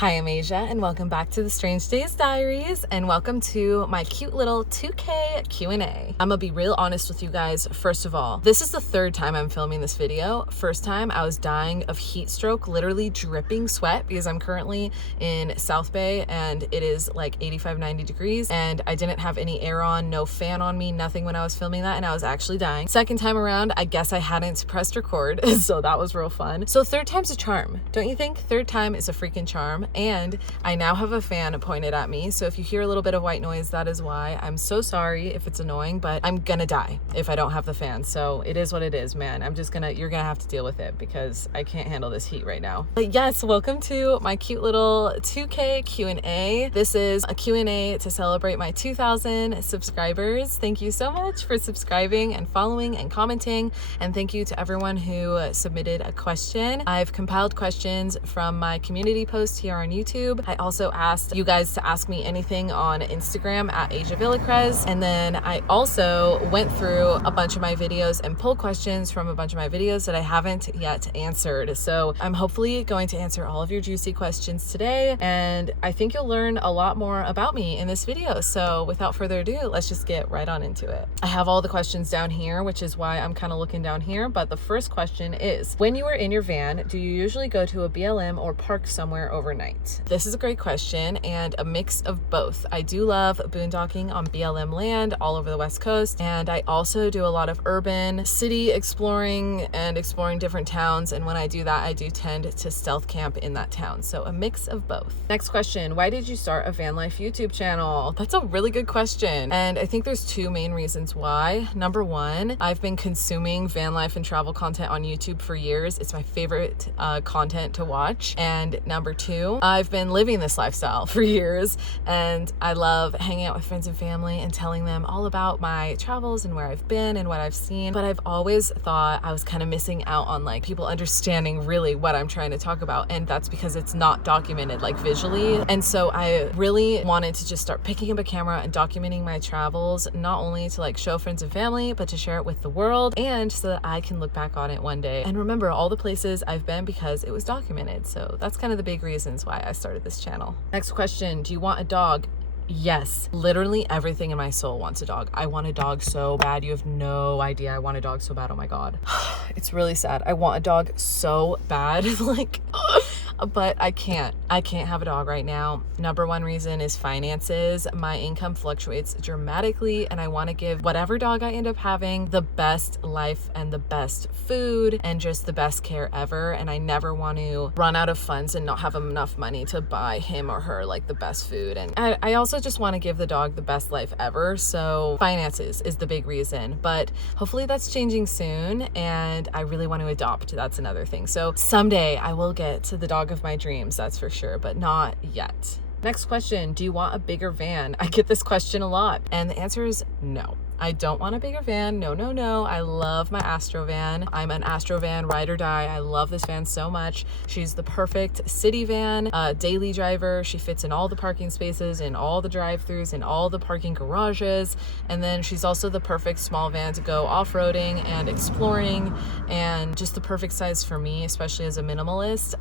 Hi, I'm Asia, and welcome back to the Strange Days Diaries, and welcome to my cute little 2K Q&A. I'm gonna be real honest with you guys. First of all, this is the third time I'm filming this video. First time, I was dying of heat stroke, literally dripping sweat, because I'm currently in South Bay, and it is like 85, 90 degrees, and I didn't have any air on, no fan on me, nothing when I was filming that, and I was actually dying. Second time around, I guess I hadn't pressed record, so that was real fun. So third time's a charm, don't you think? Third time is a freaking charm. And I now have a fan pointed at me, so if you hear a little bit of white noise, that is why. I'm so sorry if it's annoying, but I'm gonna die if I don't have the fan, so it is what it is, man. You're gonna have to deal with it because I can't handle this heat right now. But yes, welcome to my cute little 2K Q&A. This is a Q&A to celebrate my 2,000 subscribers. Thank you so much for subscribing and following and commenting, and thank you to everyone who submitted a question. I've compiled questions from my community post here on YouTube. I also asked you guys to ask me anything on Instagram at ajavillacres, and then I also went through a bunch of my videos and pulled questions from a bunch of my videos that I haven't yet answered. So I'm hopefully going to answer all of your juicy questions today, and I think you'll learn a lot more about me in this video. So without further ado, let's just get right on into it. I have all the questions down here, which is why I'm kind of looking down here, but the first question is, when you are in your van, do you usually go to a BLM or park somewhere overnight? This is a great question, and a mix of both. I do love boondocking on BLM land all over the West Coast, and I also do a lot of urban city exploring and exploring different towns, and when I do that, I do tend to stealth camp in that town. So a mix of both. Next question, why did you start a van life YouTube channel? That's a really good question, and I think there's two main reasons why. Number one, I've been consuming van life and travel content on YouTube for years. It's my favorite content to watch. And number two, I've been living this lifestyle for years, and I love hanging out with friends and family and telling them all about my travels and where I've been and what I've seen. But I've always thought I was kind of missing out on like people understanding really what I'm trying to talk about, and that's because it's not documented like visually. And so I really wanted to just start picking up a camera and documenting my travels, not only to like show friends and family, but to share it with the world, and so that I can look back on it one day and remember all the places I've been because it was documented. So that's kind of the big reasons why I started this channel. Next question, do you want a dog? Yes, literally everything in my soul wants a dog. I want a dog so bad. You have no idea. I want a dog so bad. Oh my God. It's really sad. I want a dog so bad. Like, but I can't have a dog right now. Number one reason is finances. My income fluctuates dramatically, and I want to give whatever dog I end up having the best life and the best food and just the best care ever. And I never want to run out of funds and not have enough money to buy him or her like the best food. And I also just want to give the dog the best life ever. So finances is the big reason, but hopefully that's changing soon, and I really want to adopt. That's another thing. So someday I will get to the dog of my dreams, that's for sure, but not yet. Next question, do you want a bigger van? I get this question a lot, and the answer is no. I don't want a bigger van. No. I love my Astro van. I'm an Astro van ride or die. I love this van so much. She's the perfect city van, daily driver. She fits in all the parking spaces, in all the drive-thrus, in all the parking garages. And then she's also the perfect small van to go off-roading and exploring, and just the perfect size for me, especially as a minimalist.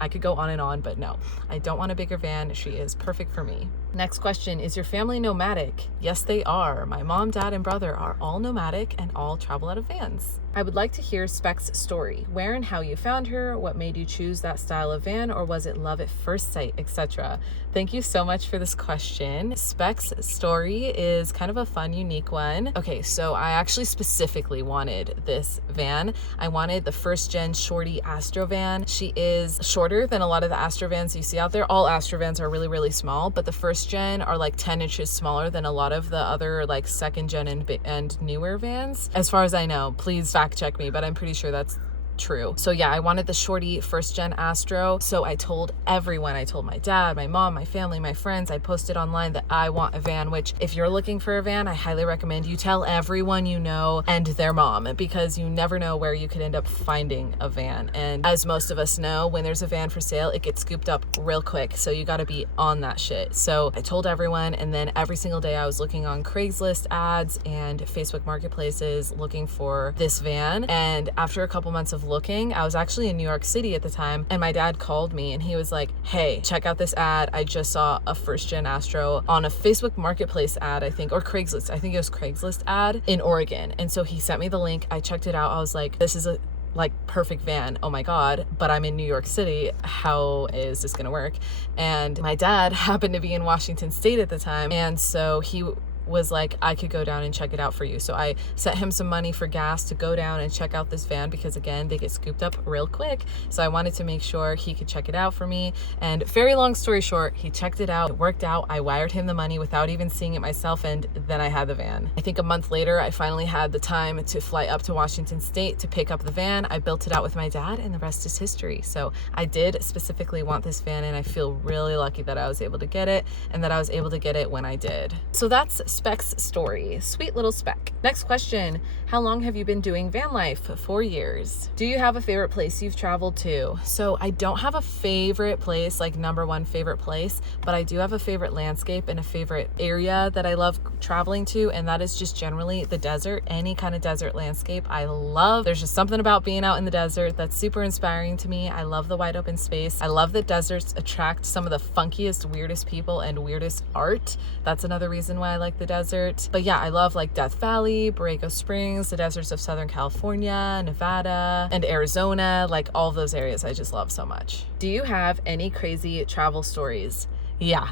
I could go on and on, but no, I don't want a bigger van. She is perfect for me. Next question, is your family nomadic? Yes, they are. My mom, dad, and brother are all nomadic and all travel out of vans. I would like to hear Specs' story, where and how you found her, what made you choose that style of van, or was it love at first sight, etc. Thank you so much for this question. Specs' story is kind of a fun, unique one. Okay, so I actually specifically wanted this van. I wanted the first gen shorty Astro van. She is shorter than a lot of the Astro vans you see out there. All Astro vans are really, really small, but the first gen are like 10 inches smaller than a lot of the other like second gen and newer vans. As far as I know, please fact check me, but I'm pretty sure that's true. So yeah, I wanted the shorty first gen Astro. So I told everyone, I told my dad, my mom, my family, my friends, I posted online that I want a van, which if you're looking for a van, I highly recommend you tell everyone you know and their mom, because you never know where you could end up finding a van. And as most of us know, when there's a van for sale, it gets scooped up real quick. So you got to be on that shit. So I told everyone, and then every single day I was looking on Craigslist ads and Facebook marketplaces looking for this van. And after a couple months of of looking. I was actually in New York City at the time, and my dad called me and he was like, hey, check out this ad. I just saw a first gen Astro on a Facebook Marketplace ad, I think, or Craigslist. I think it was Craigslist ad in Oregon. And so he sent me the link. I checked it out. I was like, this is a like perfect van, oh my god, but I'm in New York City, how is this gonna work? And my dad happened to be in Washington State at the time, and so he was like, I could go down and check it out for you. So I sent him some money for gas to go down and check out this van, because again, they get scooped up real quick. So I wanted to make sure he could check it out for me. And very long story short, he checked it out. It worked out. I wired him the money without even seeing it myself, and then I had the van. I think a month later, I finally had the time to fly up to Washington State to pick up the van. I built it out with my dad, and the rest is history. So I did specifically want this van, and I feel really lucky that I was able to get it, and that I was able to get it when I did. So that's Spec's story. Sweet little Spec. Next question. How long have you been doing van life? 4 years. Do you have a favorite place you've traveled to? So I don't have a favorite place, like number one favorite place, but I do have a favorite landscape and a favorite area that I love traveling to, and that is just generally the desert. Any kind of desert landscape I love. There's just something about being out in the desert that's super inspiring to me. I love the wide open space. I love that deserts attract some of the funkiest, weirdest people and weirdest art. That's another reason why I like the desert. But yeah, I love like Death Valley, Borrego Springs, the deserts of Southern California, Nevada, and Arizona. Like all of those areas I just love so much. Do you have any crazy travel stories? Yeah,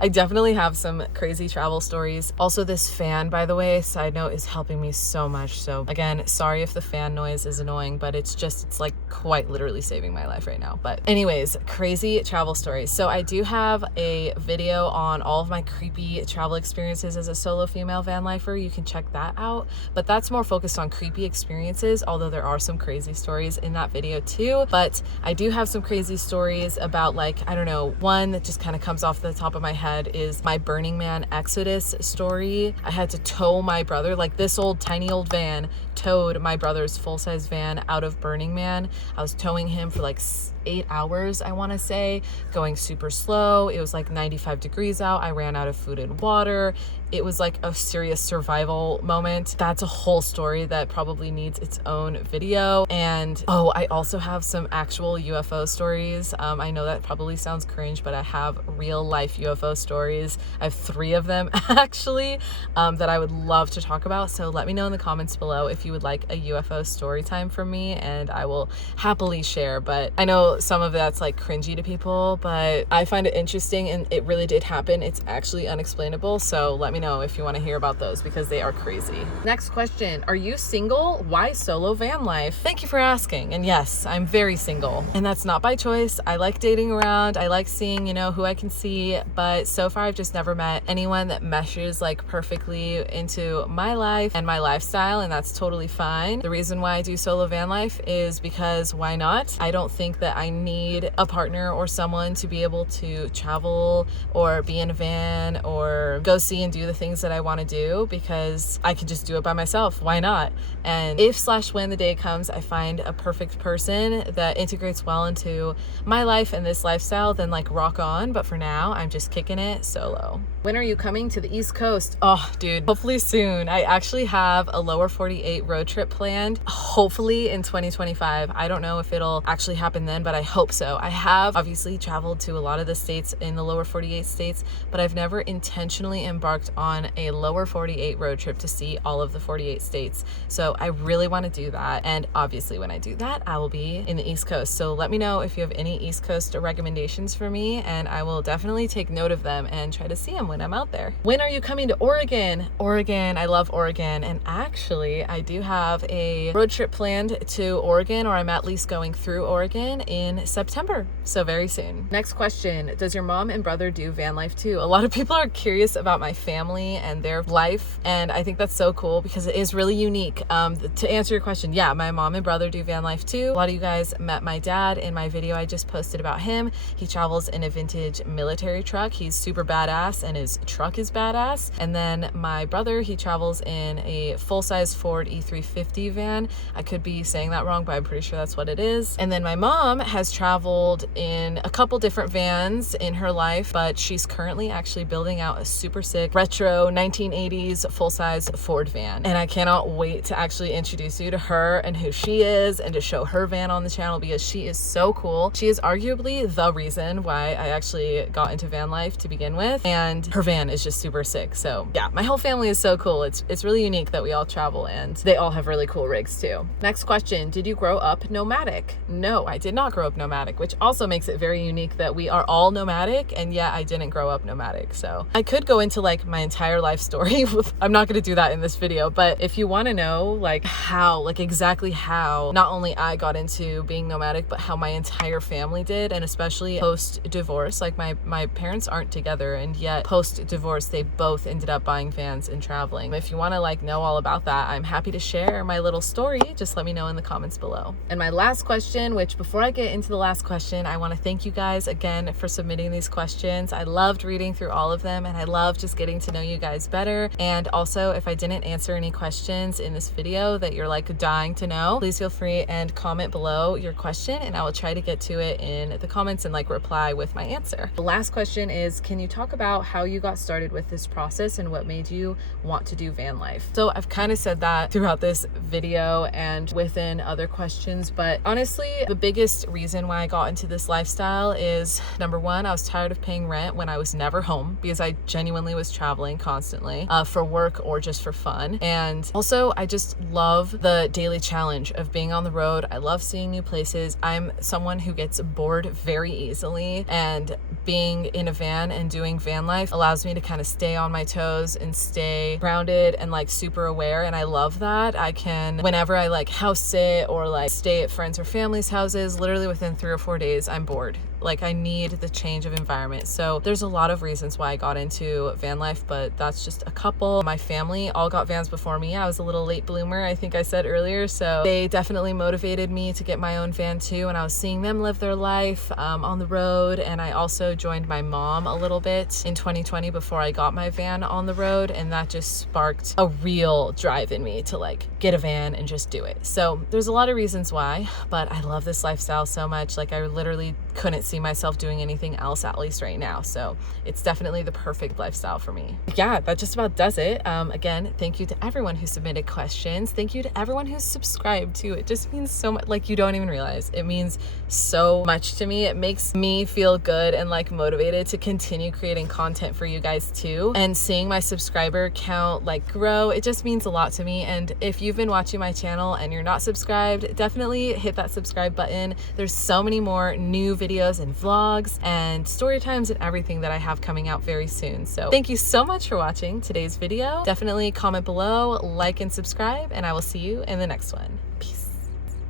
I definitely have some crazy travel stories. Also, this fan, by the way, side note, is helping me so much. So again, sorry if the fan noise is annoying, but it's like quite literally saving my life right now. But anyways, crazy travel stories. So I do have a video on all of my creepy travel experiences as a solo female van lifer. You can check that out, but that's more focused on creepy experiences, although there are some crazy stories in that video too. But I do have some crazy stories about, like, I don't know, one that just kind of comes off the top of my head is my Burning Man Exodus story. I had to tow my brother, like this old tiny old van towed my brother's full-size van out of Burning Man. I was towing him for like 8 hours, I want to say, going super slow. It was like 95 degrees out. I ran out of food and water. It was like a serious survival moment. That's a whole story that probably needs its own video. And oh, I also have some actual UFO stories. I know that probably sounds cringe, but I have real life UFO stories. I have 3 of them actually, that I would love to talk about. So let me know in the comments below if you would like a UFO story time from me, and I will happily share. But I know some of that's like cringy to people, but I find it interesting, and it really did happen. It's actually unexplainable. So let me know if you want to hear about those, because they are crazy. Next question. Are you single? Why solo van life? Thank you for asking. And yes, I'm very single, and that's not by choice. I like dating around. I like seeing, you know, who I can see, but so far I've just never met anyone that meshes like perfectly into my life and my lifestyle, and that's totally fine. The reason why I do solo van life is because why not? I don't think that I need a partner or someone to be able to travel or be in a van or go see and do the things that I want to do, because I can just do it by myself. Why not? And if/when the day comes I find a perfect person that integrates well into my life and this lifestyle, then like rock on. But for now, I'm just kicking it solo. When are you coming to the East Coast? Oh, dude, hopefully soon. I actually have a lower 48 road trip planned, hopefully in 2025. I don't know if it'll actually happen then, but I hope so. I have obviously traveled to a lot of the states in the lower 48 states, but I've never intentionally embarked on a lower 48 road trip to see all of the 48 states. So I really want to do that. And obviously when I do that, I will be in the East Coast. So let me know if you have any East Coast recommendations for me, and I will definitely take note of them and try to see them when I'm out there. When are you coming to Oregon? Oregon, I love Oregon. And actually I do have a road trip planned to Oregon, or I'm at least going through Oregon in September. So very soon. Next question. Does your mom and brother do van life too? A lot of people are curious about my family and their life, and I think that's so cool because it is really unique. To answer your question, yeah, my mom and brother do van life too. A lot of you guys met my dad in my video I just posted about him. He travels in a vintage military truck. He's super badass, and his truck is badass. And then my brother, he travels in a full-size Ford E350 van. I could be saying that wrong, but I'm pretty sure that's what it is. And then my mom has traveled in a couple different vans in her life, but she's currently actually building out a super sick retro 1980s full-size Ford van. And I cannot wait to actually introduce you to her and who she is and to show her van on the channel because she is so cool. She is arguably the reason why I actually got into van life to begin with, and her van is just super sick. So yeah, my whole family is so cool. It's really unique that we all travel and they all have really cool rigs too. Next question, did you grow up nomadic? No, I did not grow up nomadic, which also makes it very unique that we are all nomadic, and yet I didn't grow up nomadic. So I could go into like my entire life story. I'm not going to do that in this video, but if you want to know like how, like exactly how not only I got into being nomadic, but how my entire family did, and especially post divorce, like my parents aren't together, and yet post divorce they both ended up buying vans and traveling. If you want to like know all about that, I'm happy to share my little story. Just let me know in the comments below. And my last question, which before I get into the last question, I want to thank you guys again for submitting these questions. I loved reading through all of them, and I love just getting to know you guys better. And also, if I didn't answer any questions in this video that you're like dying to know, please feel free and comment below your question, and I will try to get to it in the comments and like reply with my answer. The last question is, can you talk about how you got started with this process and what made you want to do van life? So I've kind of said that throughout this video and within other questions, but honestly, the biggest reason why I got into this lifestyle is, number one, I was tired of paying rent when I was never home because I genuinely was traveling constantly for work or just for fun. And also, I just love the daily challenge of being on the road. I love seeing new places. I'm someone who gets bored very easily, and being in a van and doing van life allows me to kind of stay on my toes and stay grounded and like super aware, and I love that. I can, whenever I like house sit or like stay at friends or family's houses, literally within 3 or 4 days I'm bored. Like I need the change of environment. So there's a lot of reasons why I got into van life, but that's just a couple. My family all got vans before me. I was a little late bloomer, I think I said earlier, so they definitely motivated me to get my own van too, and I was seeing them live their life on the road. And I also joined my mom a little bit in 2020 before I got my van on the road, and that just sparked a real drive in me to like get a van and just do it. So there's a lot of reasons why, but I love this lifestyle so much. Like I literally couldn't see myself doing anything else, at least right now. So it's definitely the perfect lifestyle for me. Yeah, that just about does it. Again, thank you to everyone who submitted questions. Thank you to everyone who's subscribed too. It just means so much. Like you don't even realize. It means so much to me. It makes me feel good and like motivated to continue creating content for you guys too. And seeing my subscriber count like grow, it just means a lot to me. And if you've been watching my channel and you're not subscribed, definitely hit that subscribe button. There's so many more new videos and vlogs and story times and everything that I have coming out very soon. So thank you so much for watching today's video. Definitely comment below, like and subscribe, and I will see you in the next one.